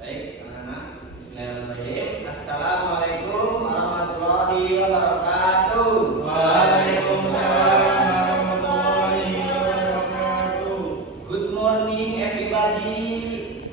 Baik, anak-anak. Bismillahirrahmanirrahim. Assalamualaikum warahmatullahi wabarakatuh. Waalaikumsalam warahmatullahi wabarakatuh. Good morning everybody.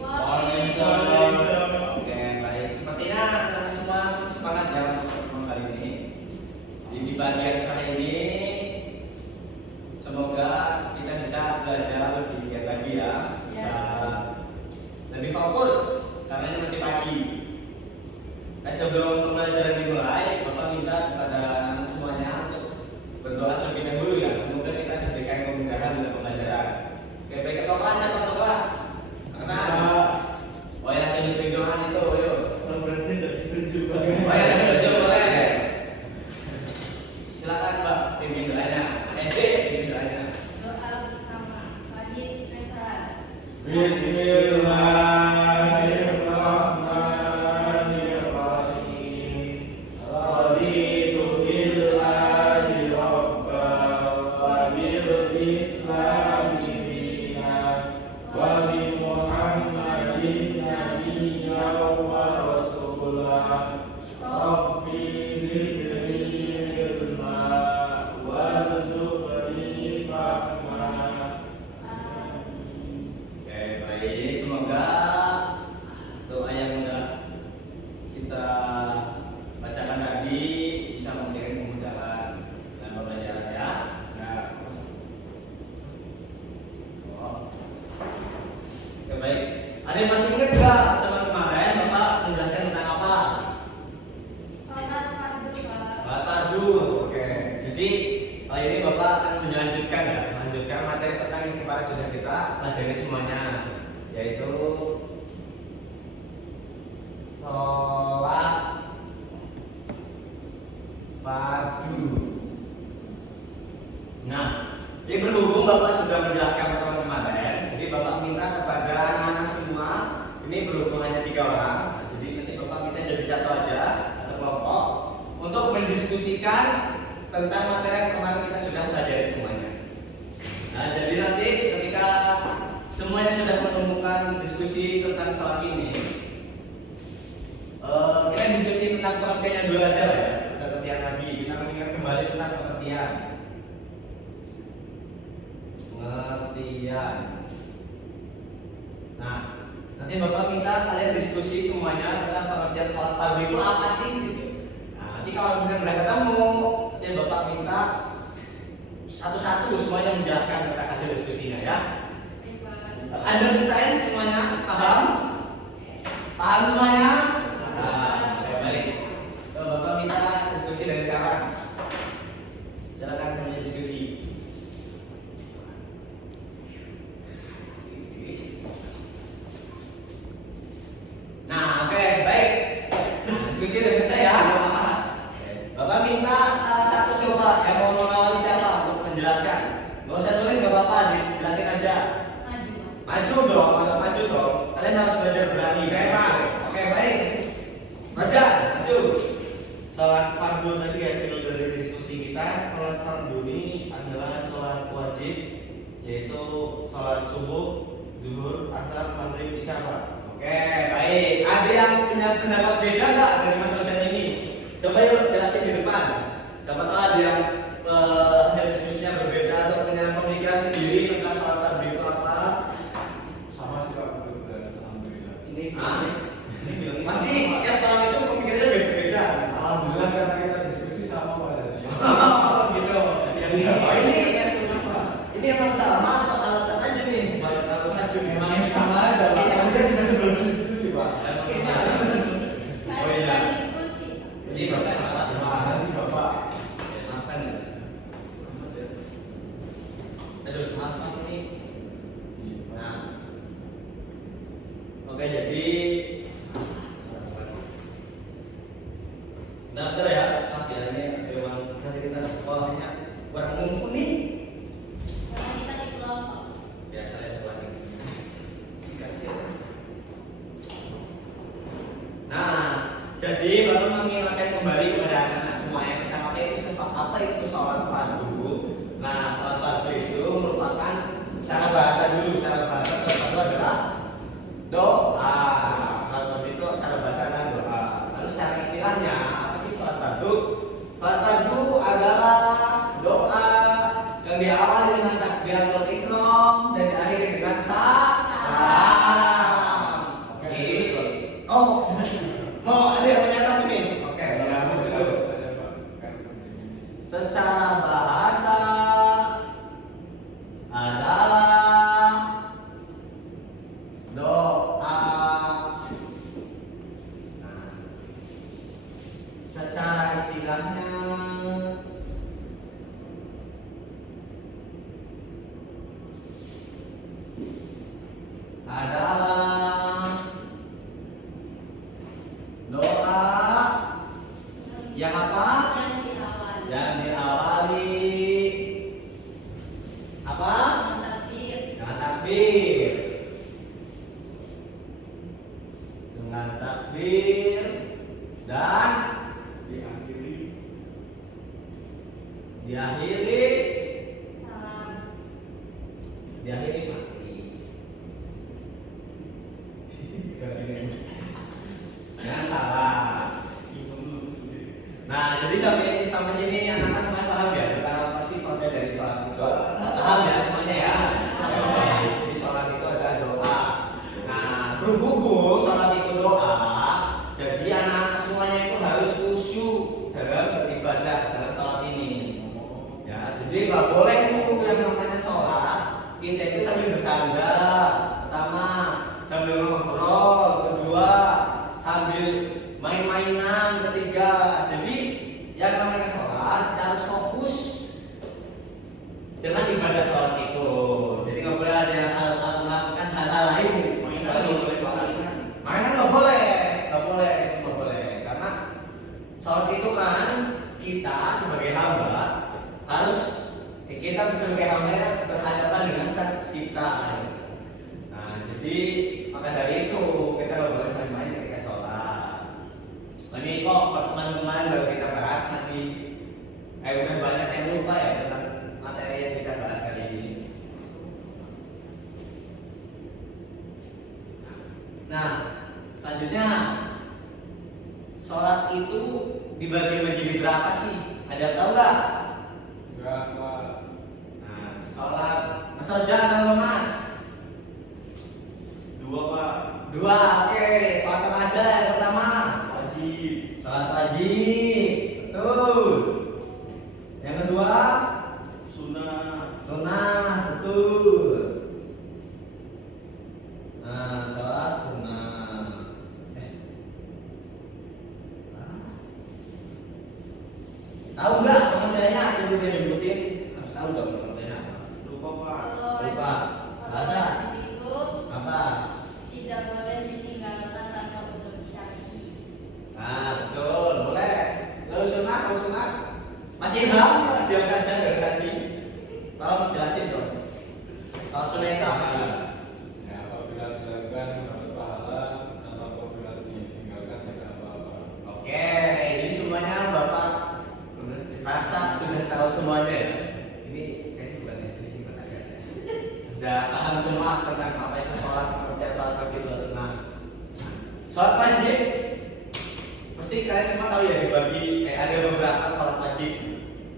Waalaikumsalam. Oke, baik. Sepertinya anak-anak semua masih semangat ya untuk kali ini. Di bagian saya ini semoga kita bisa belajar lebih giat lagi ya. Bisa lebih fokus karena ini masih pagi. Nah, sebelum pembelajaran dimulai, Bapak minta kepada anak semuanya untuk berdoa terlebih dahulu ya. Semoga kita diberikan kemudahan dalam pembelajaran. Oke, baik, ketua kelas ya, ketua kelas. Karena oh yang tunjuk-tunjukan itu, yuk. Berarti tidak ditunjuk. Oh ya, tunjuk boleh. Silakan Mbak, pimpin doanya. Pimpin doanya. Doa bersama Wajib Sehat. Bismillahirrahmanirrahim. Raditu billahi rabba wa bil islami dinan wa bi Muhammadin nabiyyan wa rasulah. Rabbi zidni ilma warzuqni fahma. Oke, baik. Semoga doa yang udah kita bacakan tadi bisa memberikan kemudahan dalam pembelajaran ya. Oh. Oke, baik. Ada yang masih ingat nggak teman kemarin Bapak menjelaskan tentang apa? Salat fardu, Pak. Salat fardu. Oke. Jadi kali ini Bapak akan melanjutkan ya, melanjutkan materi tentang yang kemarin sudah kita pelajari semuanya, yaitu sholat fardu. Nah, ini berhubung Bapak sudah menjelaskan teman kemarin, jadi Bapak minta kepada anak-anak semua, ini berhubung hanya 3 orang, jadi nanti Bapak minta jadi satu aja, satu kelompok, untuk mendiskusikan tentang materi yang kemarin kita sudah pelajari semuanya. Nah, jadi nanti ketika semuanya sudah menemukan diskusi tentang sholat ini, kita diskusi tentang pengertiannya dulu aja lah ya. Pengertian lagi, kita mengingat kembali tentang pengertian. Nah, nanti Bapak minta kalian diskusi semuanya tentang pengertian sholat fardu itu apa sih gitu. Nah, nanti kalau misalnya udah ketemu, nanti Bapak minta satu-satu semuanya menjelaskan tentang hasil diskusinya ya. Baik, Pak. Understand semuanya? Paham? Paham semuanya? Oke, baik. Bapak minta diskusi dari sekarang. Silakan semuanya diskusi. Nah, oke, baik. Nah, diskusi udah selesai ya. Bapak minta salah satu coba yang mau mengawali siapa untuk menjelaskan. Gak usah tulis, gak apa-apa, dijelasin aja. Maju, Pak. Maju dong, harus maju dong. Kalian harus belajar berani. Oke, Pak. Oke, baik. Baca, maju. Salat fardu tadi hasil dari diskusi kita. Salat fardu ini adalah salat wajib, yaitu salat subuh, zuhur, asar, maghrib, isya, Pak. Oke, baik. Ada yang punya pendapat beda nggak dari masalah ini? Coba yuk jelasin di depan. Siapa tahu ada yang hasil diskusinya berbeda atau punya pemikiran sendiri tentang sholat fardu itu apa? Sama sih Pak, kebetulan alhamdulillah. Ini Ah? ini bilangnya Pasti sama, Pak. setiap tahun itu pemikirannya beda-beda. Alhamdulillah karena kita diskusi sama Pak jadi. Oh, gitu. Oh, ini Ya, sama, Pak. ini emang sama atau alasan aja nih? Alasan aja nih. Memang ini sama aja Pak. Kita kan sedang belum diskusi Pak. Oke, Kan Oh, iya. kita diskusi, Pak. Jadi Bapak salah Gimana sih Bapak? maafkan ya. Aduh, maaf ini. Nah, oke jadi bentar ya, maaf ya ini memang fasilitas sekolahnya kurang mumpuni. Karena kita di pelosok. Biasa ya sekolah ini. Nah, jadi baru mengingatkan kembali kepada anak-anak semuanya tentang apa itu sholat fardu. Nah, sholat fardu itu merupakan secara bahasa dulu, secara bahasa sholat fardu adalah doa. Sholat dengan takbir dan diakhiri Salam. mati. Jangan salah. Nah, jadi sampai sini anak-anak semuanya paham ya tentang apa sih konten dari sholat itu? Paham ya semuanya ya? Oke. Jadi sholat itu adalah doa. Nah, berhubung sholat itu doa, jadi anak-anak semuanya itu harus khusyuk dalam beribadah dalam sholat ini. Ya, jadi nggak boleh tuh yang namanya sholat kita itu sambil bercanda, pertama sambil ngobrol, kedua sambil main-mainan, ketiga. Jadi yang namanya sholat kita harus fokus dengan ibadah sholat itu. Jadi nggak boleh ada yang melakukan hal-hal lain. Mainan nggak boleh, itu nggak boleh. Karena sholat itu kan kita sebagai hamba harus kita sebagai hamba berhadapan dengan Sang Pencipta. Nah, jadi maka dari itu kita nggak boleh main-main ketika sholat. Ini kok pertemuan kemarin baru kita bahas masih udah banyak yang lupa ya tentang materi yang kita bahas kali ini. Nah, selanjutnya sholat itu dibagi menjadi berapa sih? Ada yang tahu nggak? Enggak, Pak. Nah, sholat Mas Ojan kalau Mas 2 Pak. 2, oke. Sholat apa aja yang pertama? Wajib. Sholat wajib, betul. Yang kedua, Sunnah. sunnah, betul. Nah, sholat sunnah. Tahu nggak pengertiannya? Coba disebutin. Harus tahu dong pengertiannya apa. Lupa Pak. Kalau Lupa. kalau Bahasa. wajib itu Apa? tidak boleh ditinggalkan tanpa unsur syar'i. Nah, betul, boleh. Lalu sunnah, masih paham? Diam saja dari tadi. Tolong jelasin dong. Kalau sunnah itu apa sih? Ya, apabila dilakukan mendapat pahala dan apabila ditinggalkan tidak apa-apa. Oke, jadi semuanya Bapak rasa sudah tahu semuanya ya. Ini kayaknya bukan diskusi agak. Sudah paham semua tentang apa itu sholat, pengertian sholat wajib dan sunnah. Sholat wajib, mesti kalian semua tahu ya dibagi. Ada beberapa sholat wajib.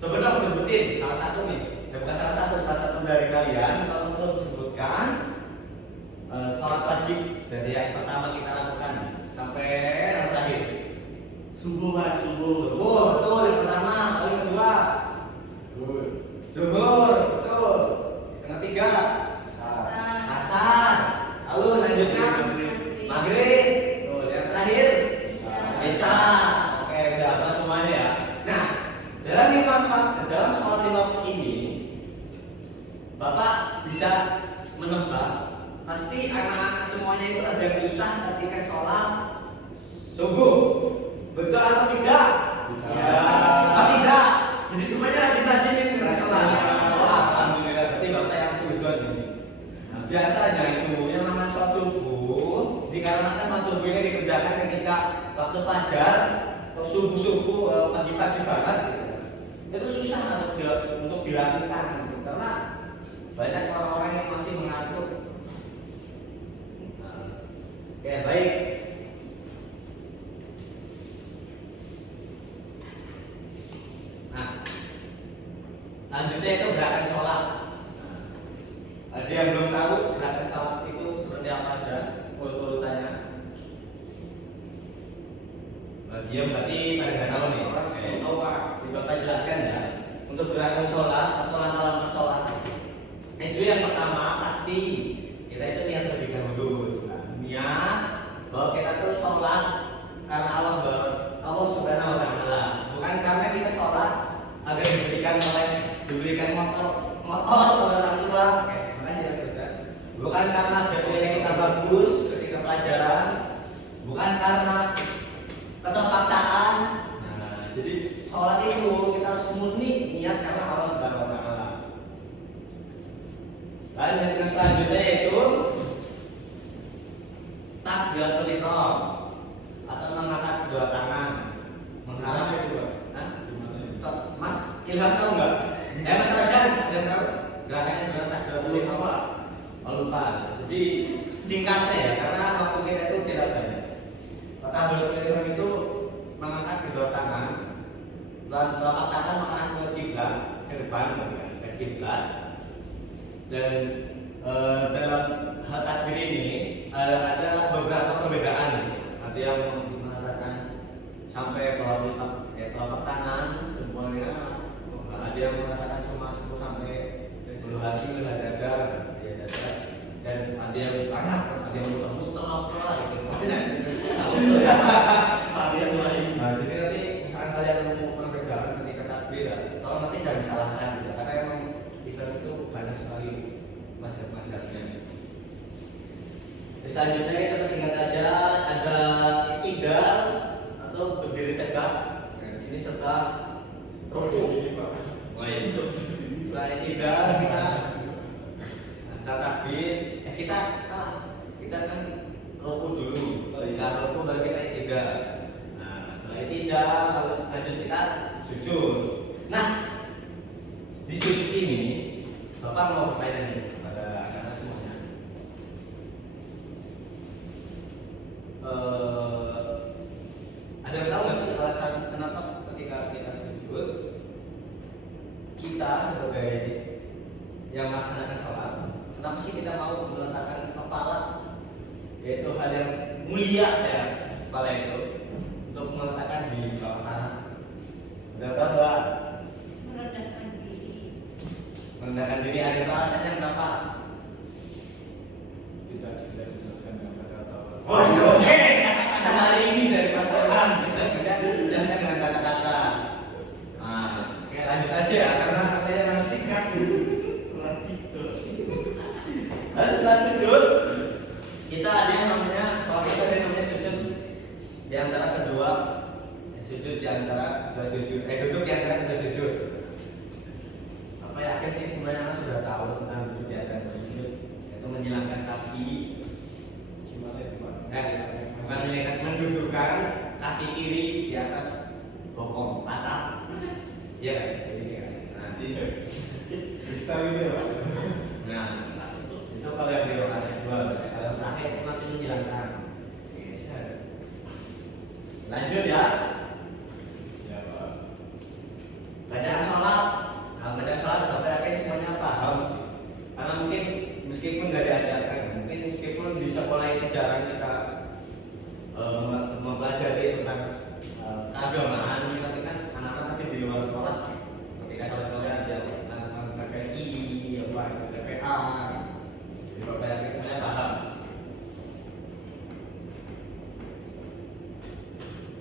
Coba dong sebutin salah satu nih. Bukan salah satu dari kalian. Kalau untuk sebutkan sholat wajib dari yang pertama kita lakukan sampai yang terakhir. Subuh Pak, subuh. Subuh, betul yang pertama. Lalu yang kedua, zuhur, betul. Yang ketiga, asar. Lalu lanjutnya maghrib. Betul. Yang terakhir, isya. Oke, udah apa semuanya ya. Nah, dalam sholat 5 waktu ini, Bapak bisa menebak pasti anak-anak semuanya itu ada yang susah ketika sholat subuh. Betul atau tidak? Oh, tidak. Jadi semuanya rajin-rajin ini sholat. Wah, alhamdulillah berarti Bapak yang suzon ini. Nah, biasanya itu yang namanya sholat subuh dikarenakan sholat subuh ini dikerjakan ketika waktu fajar atau subuh-subuh pagi-pagi banget gitu. Itu susah untuk dilakukan gitu. Karena banyak orang-orang yang masih mengantuk. Oke, baik. Nah, lanjutnya itu gerakan sholat. Ada yang belum tahu gerakan sholat itu seperti apa aja urut-urutannya? Diam berarti pada nggak tahu nih. Oke. Tahu Pak. Bapak jelaskan ya. Untuk gerakan sholat atau langkah-langkah sholat itu yang pertama pasti kita itu niat terlebih dahulu. Niat bahwa kita tuh sholat karena Allah Subhanahu Wa Taala, bukan karena kita sholat agar diberikan motor oleh orang tua. Oke, makasih ya saudara. Bukan karena nilai kita bagus ketika pelajaran, bukan karena keterpaksaan. Nah, jadi sholat itu kita harus murni niat karena Allah Subhanahu Wa Taala. Dan yang selanjutnya itu takbiratul ihram atau mengangkat kedua tangan mengharap Gimana itu, Pak? Hah? Gimana itu? Mas Ilham tahu nggak? Mas Rajan ada yang tahu gerakannya gimana takbiratul ihram? Apa? Oh, lupa. Jadi singkatnya ya, karena waktu kita itu tidak banyak. Takbiratul ihram itu mengangkat kedua tangan, dan telapak tangan mengarah ke kiblat, ke depan, ke kiblat. Dan dalam hal takbir ini ada beberapa perbedaan. Ada yang mengatakan sampai bawah telapak tangan, jempolnya. Ada yang merasakan cuma 10 sampai 20 hati udah dada, ya dada. Dan ada yang banyak, ada yang muter-muter apa gitu. Ada yang lain. Nah, jadi nanti misalkan kalian nemu perbedaan ketika takbir, kalau nanti jangan disalahkan gitu, karena emang Islam itu banyak sekali mazhab-mazhabnya. Selanjutnya kita singkat aja, ada i'tidal atau berdiri tegak. Nah, di sini serta Kok di sini, Pak? Wah itu. Selain i'tidal kita setelah takbir, kita salah. Kita kan ruku dulu. Kita ruku baru kita i'tidal. Nah, setelah i'tidal lalu lanjut kita sujud. Nah, di sujud ini Bapak mau bertanya nih kepada anak semuanya. Ada yang tahu nggak sih alasan kenapa ketika kita sujud kita sebagai yang melaksanakan sholat, kenapa sih kita mau meletakkan kepala, yaitu hal yang mulia ya, kepala itu untuk meletakkan di bawah tanah. Udah tahu nggak? Merendahkan diri. Merendahkan diri, ada alasannya kenapa? Tidak dijelaskan dengan kata-kata, Pak. Oh, oke. Kata-kata hari ini dari Mas Ilham kita bisa dijelaskan dengan kata-kata. Nah, oke, lanjut aja ya, karena katanya yang singkat. Lalu setelah sujud, kita ada yang namanya sholat itu ada yang namanya sujud di antara kedua sujud di antara kedua sujud, duduk di antara kedua sujud. Apa yakin sih semuanya kan sudah tahu tentang duduk di antara kedua sujud, yaitu menyilangkan kaki. Gimana itu, Pak? Bukan menyilangkan, mendudukkan kaki kiri di atas bokong patah. Iya kan? Jadi kan. Nah, Iya. Freestyle gitu ya, Pak? nah, itu kalau yang di rokaat kedua, kalau terakhir itu nanti menghilangkan. Geser. Lanjut ya. Ya, Pak. Bacaan sholat. Nah, bacaan sholat Bapak yakin semuanya paham sih. Karena mungkin meskipun nggak diajarkan, mungkin meskipun di sekolah itu jarang kita mempelajari tentang keagamaan, tapi kan anak-anak pasti di luar sekolah. Ketika sholat ada tentang KPI, apa KPA. Jadi Bapak yakin semuanya paham.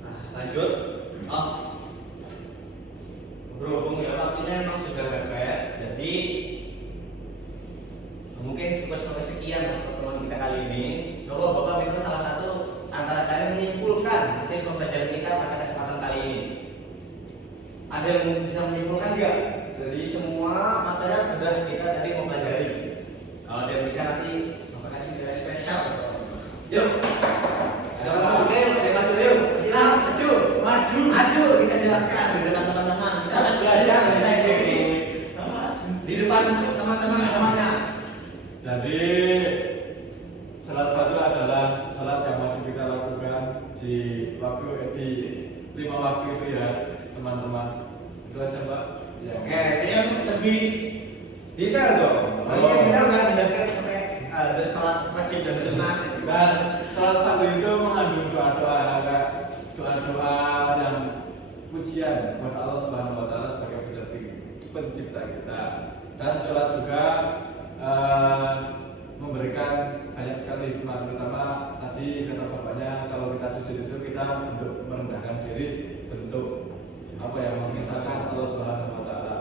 Nah, lanjut. Oh, berhubung ya waktunya memang sudah mepet, jadi mungkin cukup sampai sekian pertemuan kita kali ini. Coba Bapak minta salah satu antara kalian menyimpulkan hasil pembelajaran kita pada kesempatan kali ini. Ada yang bisa menyimpulkan nggak? Dari semua materi yang sudah kita tadi mempelajari. Kalau ada yang bisa nanti Bapak kasih nilai spesial. Yuk, ada maju yuk, silam, maju, kita jelaskan di depan teman-teman. Kita akan belajar mengenai ini di depan teman-teman semuanya. Jadi salat fardu adalah salat yang wajib kita lakukan di waktu di 5 waktu itu ya, teman-teman. Itu aja, Pak. Ya. Oke, ini yang lebih detail dong. Mungkin kita udah menjelaskan sampai ada sholat wajib dan sunnah. Dan salat fardu itu mengandung doa-doa yang pujian buat Allah Subhanahu wa taala sebagai pencipta kita. Dan salat juga memberikan banyak sekali hikmah, terutama tadi kata bapaknya kalau kita sujud itu kita untuk merendahkan diri, bentuk apa yang mengisahkan Allah Subhanahu wa taala.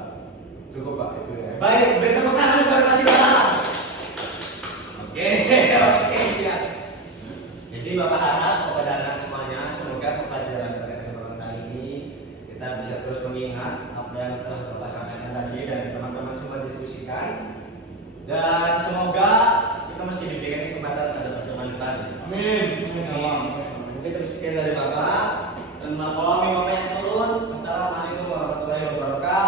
Cukup, Pak, itu ya. Baik, beri tepuk tangan kepada Mas Ilham. Oke, siap. Jadi Bapak harap kepada anak semuanya, semoga pembelajaran pada kesempatan kali ini kita bisa terus mengingat apa yang telah Bapak sampaikan tadi dan teman-teman semua diskusikan. Dan semoga kita masih diberikan kesempatan pada masa depan. Amin. Mungkin terus sekian dari Bapak. Dan kalau Bapak yang turun, wassalamualaikum warahmatullahi wabarakatuh.